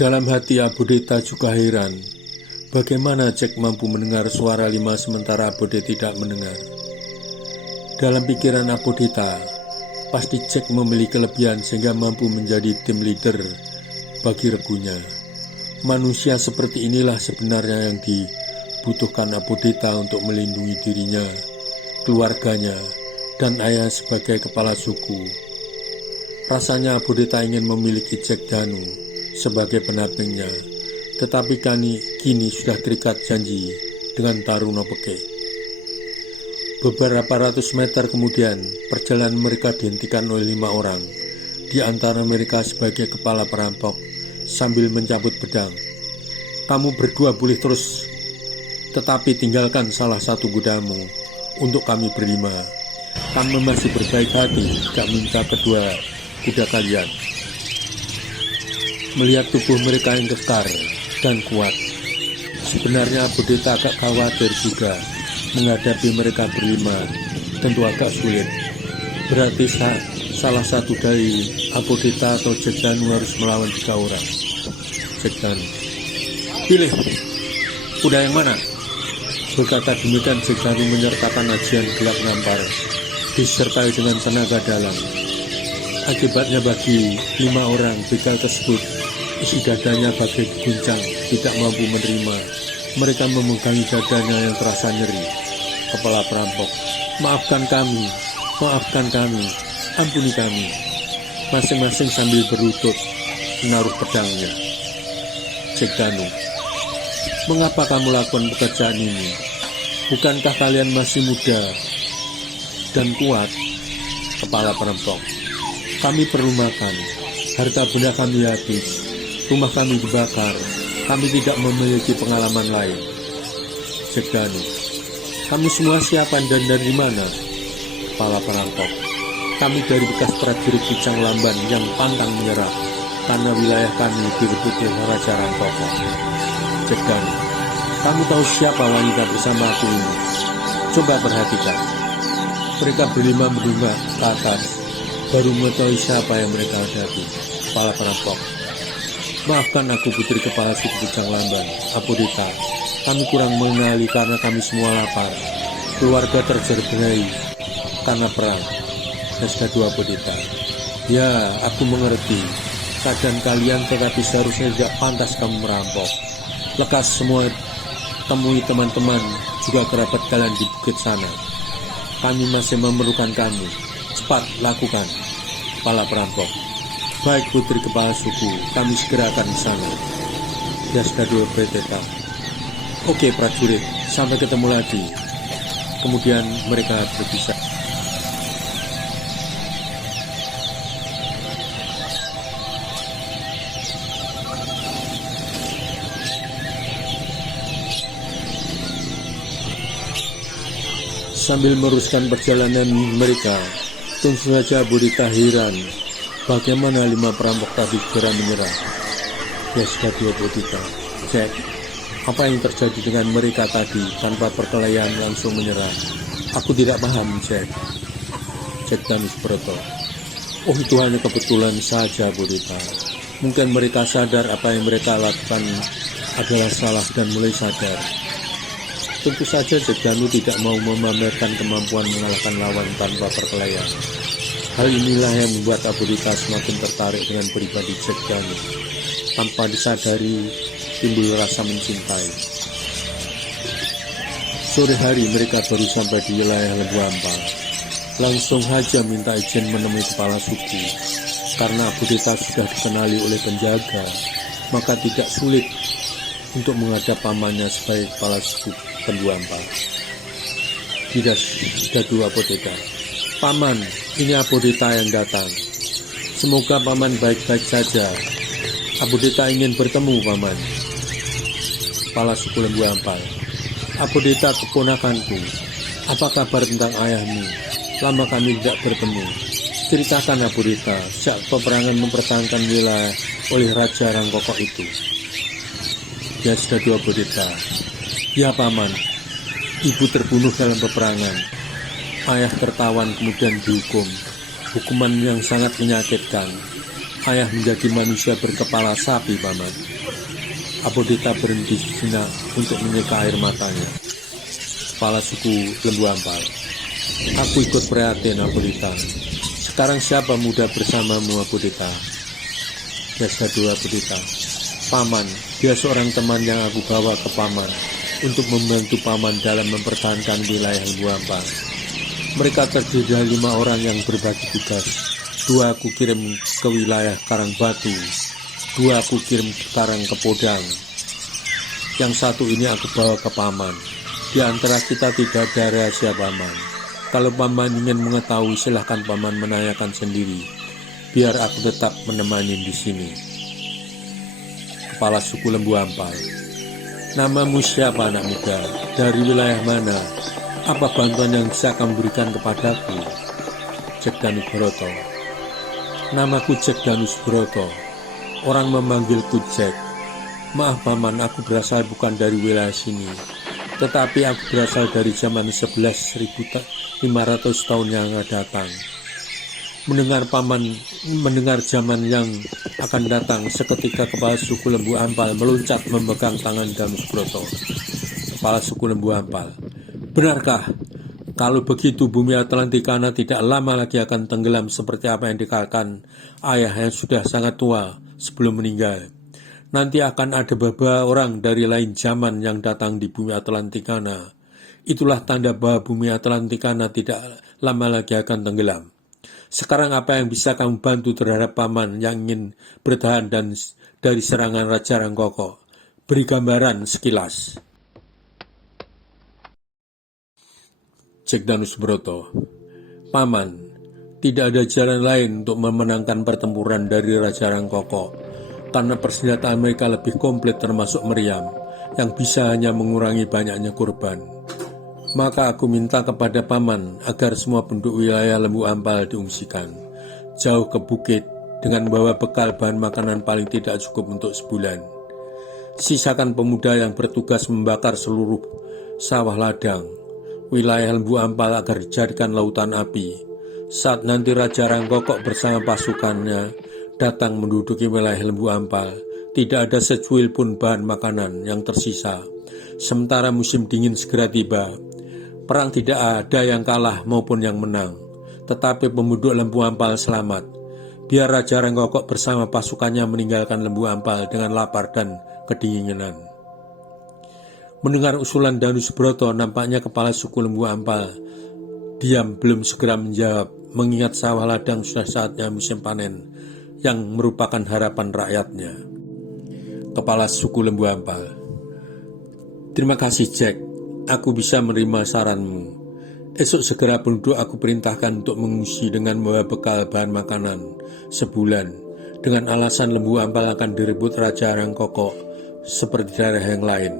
Dalam hati Abodeta juga heran, bagaimana Jack mampu mendengar suara Lima sementara Abode tidak mendengar. Dalam pikiran Abodeta, pasti Jack memiliki kelebihan sehingga mampu menjadi tim leader bagi regunya. Manusia seperti inilah sebenarnya yang dibutuhkan Abodeta untuk melindungi dirinya, keluarganya, dan ayah sebagai kepala suku. Rasanya Abodeta ingin memiliki Jack Danu sebagai pendampingnya, tetapi kini sudah terikat janji dengan Taruna Peke. Beberapa ratus meter kemudian, perjalanan mereka dihentikan oleh 5 orang, di antara mereka sebagai kepala perampok, sambil mencabut pedang. Kamu berdua boleh terus, tetapi tinggalkan salah satu kudamu untuk kami berlima. Kami masih berbaik hati jika minta kedua kuda kalian. Melihat tubuh mereka yang kekar dan kuat, sebenarnya Abodeta agak khawatir juga. Menghadapi mereka berlima tentu agak sulit. Berarti salah satu dari Abodeta atau Jack Danu harus melawan 3 orang. Jack Danu, pilih kuda yang mana? Berkata demikian, Jack Danu menyertakan ajian gelap nampar disertai dengan tenaga dalam. Akibatnya bagi 5 orang begal tersebut, isi dadanya bagai diguncang, tidak mampu menerima. Mereka memegangi dadanya yang terasa nyeri. Kepala perampok, maafkan kami, ampuni kami. Masing-masing sambil berlutut menaruh pedangnya. Jack Danu, mengapa kamu lakukan pekerjaan ini? Bukankah kalian masih muda dan kuat? Kepala perampok, kami perlu makan, harta benda kami habis, rumah kami dibakar, kami tidak memiliki pengalaman lain. Jack Danu, kami semua siapa dan dari mana? Kepala perampok, kami dari bekas prajurit Kijang Lamban yang pantang menyerah karena wilayah kami direbut oleh Raja Rangkoko. Jack Danu, kamu tahu siapa wanita bersama aku ini? Coba perhatikan. Mereka berlima berdua ke atas, baru mengetahui siapa yang mereka hadapi. Kepala perampok, maafkan aku putri kepala suku Kijang Lamban, Abodeta. Kami kurang mengenali karena kami semua lapar. Keluarga terjerai karena perang. Nasdadu Abodeta, ya aku mengerti keadaan kalian, tetapi seharusnya tidak pantas kamu merampok. Lekas semua temui teman-teman juga kerabat kalian di bukit sana. Kami masih memerlukan kamu. Cepat lakukan. Kepala perampok, baik putri kepala suku, kami segera akan ke sana. Nasdadu Abodeta, oke prajurit, sampai ketemu lagi. Kemudian mereka berpisah. Sambil meneruskan perjalanan mereka, tentu saja Abodeta heran bagaimana 5 perampok tadi segera menyerah. Nasdadu Abodeta, Jack, apa yang terjadi dengan mereka tadi tanpa perkelahian langsung menyerah? Aku tidak paham, Jack. Jack Danu berkata, oh itu hanya kebetulan saja, Abodeta. Mungkin mereka sadar apa yang mereka lakukan adalah salah dan mulai sadar. Tentu saja Jack Danu tidak mau memamerkan kemampuan mengalahkan lawan tanpa perkelahian. Hal inilah yang membuat Abodeta semakin tertarik dengan pribadi Jack Danu. Tanpa disadari, timbul rasa mencintai. Sore hari mereka baru sampai di wilayah Lembu Ampal. Langsung saja minta izin menemui kepala suku. Karena Abodeta sudah dikenali oleh penjaga, maka tidak sulit untuk menghadap pamannya sebagai kepala suku Lembu Ampal. Nasdadu Abodeta, paman, ini Abodeta yang datang. Semoga paman baik-baik saja. Abodeta ingin bertemu paman. Kepala suku Lembu Ampal, Abodeta keponakanku, apa kabar tentang ayahmu? Lama kami tidak bertemu. Ceritakan Abodeta, sejak peperangan mempertahankan wilayah oleh Raja Rangkoko itu. Nasdadu Abodeta, ya paman, ibu terbunuh dalam peperangan. Ayah tertawan kemudian dihukum, hukuman yang sangat menyakitkan. Ayah menjadi manusia berkepala sapi, Paman. Abodita berhenti sejenak untuk menyeka air matanya. Kepala suku Lembu Ampal. Aku ikut prihatin, Abodita. Sekarang siapa muda bersamamu, Abodita? Biasa dua, Abodita. Paman, dia seorang teman yang aku bawa ke Paman untuk membantu Paman dalam mempertahankan wilayah Lembu Ampal. Mereka terdiri dari 5 orang yang berbagi tugas. 2 aku kirim ke wilayah Karangbatu, 2 aku kirim sekarang ke Podang. Yang 1 ini aku bawa ke Paman. Di antara kita tidak ada rahasia, Paman. Kalau Paman ingin mengetahui, silahkan Paman menanyakan sendiri. Biar aku tetap menemani di sini. Kepala suku Lembu Ampal. Namamu siapa, anak muda? Dari wilayah mana? Apa bantuan yang bisa kamu berikan kepadaku? Jack Danus Broto. Namaku Jack Danus Broto. Orang memanggilku Jack. Maaf Paman, aku berasal bukan dari wilayah sini, tetapi aku berasal dari zaman 11.500 tahun yang akan datang. Mendengar zaman yang akan datang, seketika kepala suku Lembu Ampal meloncat memegang tangan Danus Broto. Kepala suku Lembu Ampal. Benarkah? Kalau begitu bumi Atlantikana tidak lama lagi akan tenggelam seperti apa yang dikatakan ayah yang sudah sangat tua sebelum meninggal. Nanti akan ada beberapa orang dari lain zaman yang datang di bumi Atlantikana. Itulah tanda bahwa bumi Atlantikana tidak lama lagi akan tenggelam. Sekarang apa yang bisa kamu bantu terhadap Paman yang ingin bertahan dan dari serangan Raja Rangkoko? Beri gambaran sekilas. Jack Danus Broto. Paman, tidak ada jalan lain untuk memenangkan pertempuran dari Raja Rangkoko, karena persenjataan mereka lebih komplit termasuk meriam, yang bisa hanya mengurangi banyaknya korban. Maka aku minta kepada Paman agar semua penduduk wilayah Lembu Ampal diungsikan jauh ke bukit dengan membawa bekal bahan makanan paling tidak cukup untuk sebulan. Sisakan pemuda yang bertugas membakar seluruh sawah ladang wilayah Lembu Ampal agar dijadikan lautan api. Saat nanti Raja Rangkoko bersama pasukannya datang menduduki wilayah Lembu Ampal, tidak ada secuil pun bahan makanan yang tersisa. Sementara musim dingin segera tiba. Perang tidak ada yang kalah maupun yang menang, tetapi penduduk Lembu Ampal selamat. Biar Raja Rangkoko bersama pasukannya meninggalkan Lembu Ampal dengan lapar dan kedinginan. Mendengar usulan Danus Broto, nampaknya kepala suku Lembu Ampal diam belum segera menjawab, mengingat sawah ladang sudah saatnya musim panen yang merupakan harapan rakyatnya. Kepala suku Lembu Ampal. Terima kasih Jack, aku bisa menerima saranmu. Esok segera penduduk aku perintahkan untuk mengungsi dengan membawa bekal bahan makanan sebulan, dengan alasan Lembu Ampal akan direbut Raja Rangkoko seperti daerah yang lain.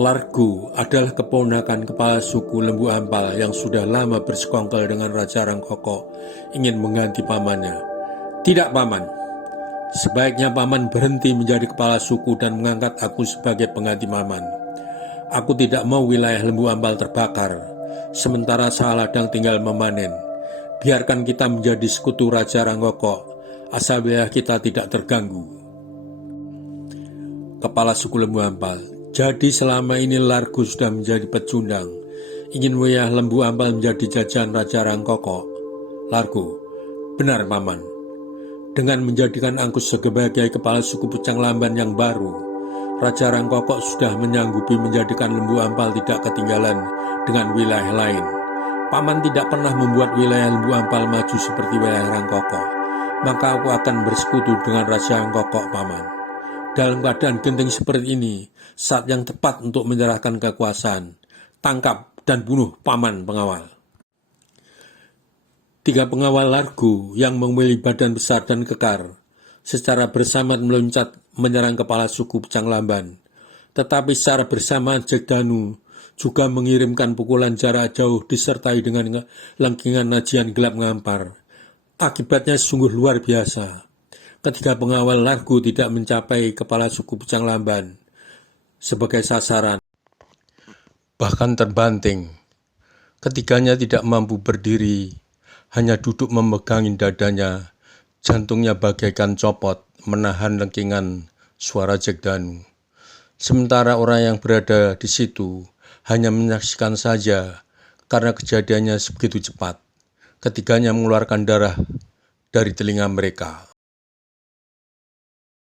Largo adalah keponakan kepala suku Lembu Ampal yang sudah lama bersekongkol dengan Raja Rangkoko, ingin mengganti pamannya. Tidak, Paman. Sebaiknya Paman berhenti menjadi kepala suku dan mengangkat aku sebagai pengganti Paman. Aku tidak mau wilayah Lembu Ampal terbakar, sementara sawah ladang tinggal memanen. Biarkan kita menjadi sekutu Raja Rangkoko, asal wilayah kita tidak terganggu. Kepala suku Lembu Ampal. Jadi selama ini Largo sudah menjadi pecundang, ingin wilayah Lembu Ampal menjadi jajahan Raja Rangkoko. Largo, benar Paman. Dengan menjadikan aku sebagai kepala suku Pucang Lamban yang baru, Raja Rangkoko sudah menyanggupi menjadikan Lembu Ampal tidak ketinggalan dengan wilayah lain. Paman tidak pernah membuat wilayah Lembu Ampal maju seperti wilayah Rangkoko, maka aku akan bersekutu dengan Raja Rangkoko, Paman. Dalam keadaan genting seperti ini, saat yang tepat untuk menyerahkan kekuasaan. Tangkap dan bunuh Paman pengawal. 3 pengawal Largo yang memiliki badan besar dan kekar secara bersamaan meloncat menyerang kepala suku Pucang Lamban. Tetapi secara bersamaan Jack Danu juga mengirimkan pukulan jarak jauh disertai dengan lengkingan najian gelap ngampar. Akibatnya sungguh luar biasa. Ketiga pengawal Largo tidak mencapai kepala suku Pucang Lamban sebagai sasaran, bahkan terbanting. Ketiganya tidak mampu berdiri, hanya duduk memegangin dadanya, jantungnya bagaikan copot, menahan lengkingan suara Jack Danu. Sementara orang yang berada di situ hanya menyaksikan saja karena kejadiannya sebegitu cepat. Ketiganya mengeluarkan darah dari telinga mereka.